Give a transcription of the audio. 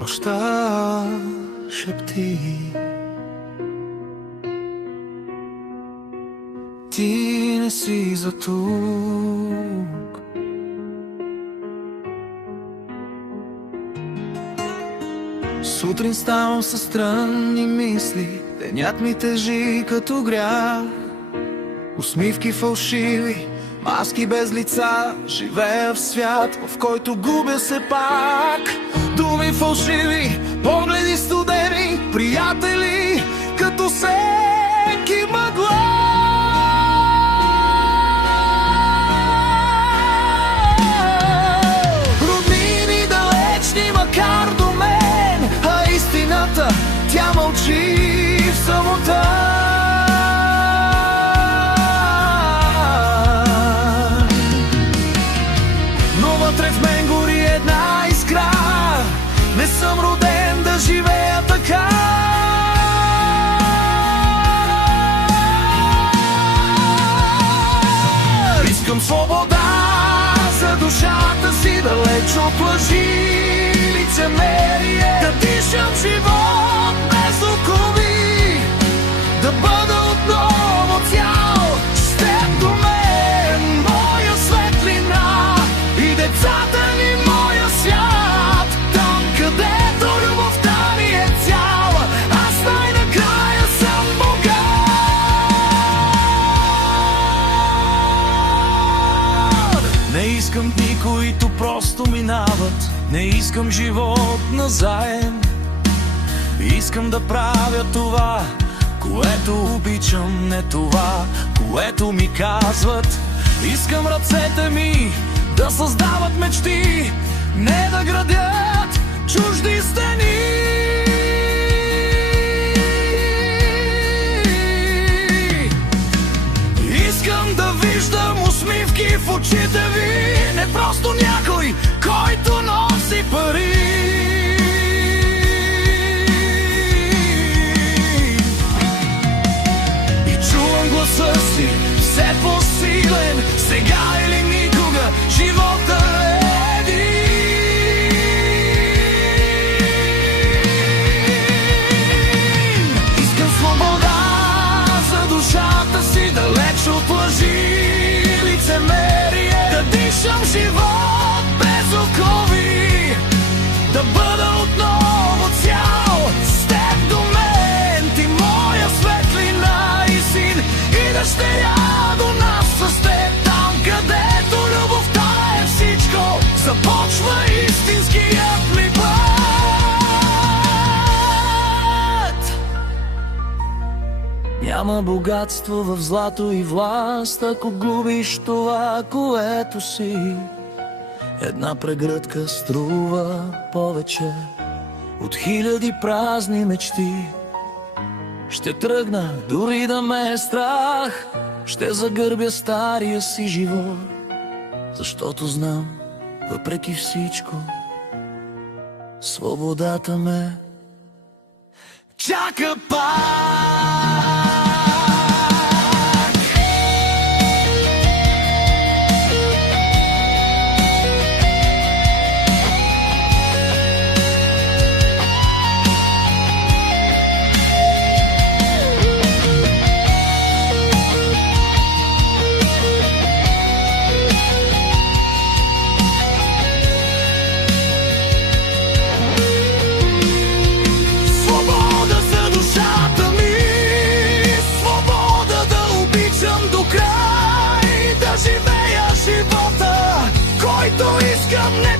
Баща шепти: ти не си за тук. Сутрин ставам със странни мисли, денят ми тежи като грях. Усмивки фалшиви, маски без лица, живея в свят, в който губя се пак. Думи фалшиви, погледи студени, приятели като сенки мъгла. Роднини далечни, макар до мен, а истината, тя мълчи в самота. Не съм роден да живея така. Искам свобода за душата си, далеч от лъжи, лицемерие. Да дишам живот без окови, да бъда отново цял с теб до мен, моя светлина и децата ни, моя свят. Където любовта ми е цяла, аз най-накрая съм богат. Не искам дни, които просто минават, не искам живот назаем. Искам да правя това, което обичам, не това, което ми казват. Искам ръцете ми да създават мечти, не да градят чужди стени. Искам да виждам усмивки в очите ви, не просто някой, който носи пари. И чувам гласа си все по-силен, сега или никога, живота е далеч от лъжи, лицемерие. Да дишам живот без окови, да бъда отново цял с теб до мен. Ти моя светлина и син и дъщеря до нас с теб. Там, където любовта е всичко, започва истинският ми път. Няма богатство в злато и власт, ако губиш това, което си. Една прегръдка струва повече от хиляди празни мечти. Ще тръгна, дори да ме е страх, ще загърбя стария си живот, защото знам, въпреки всичко, свободата ме чака пак. Живея живота, който искам, не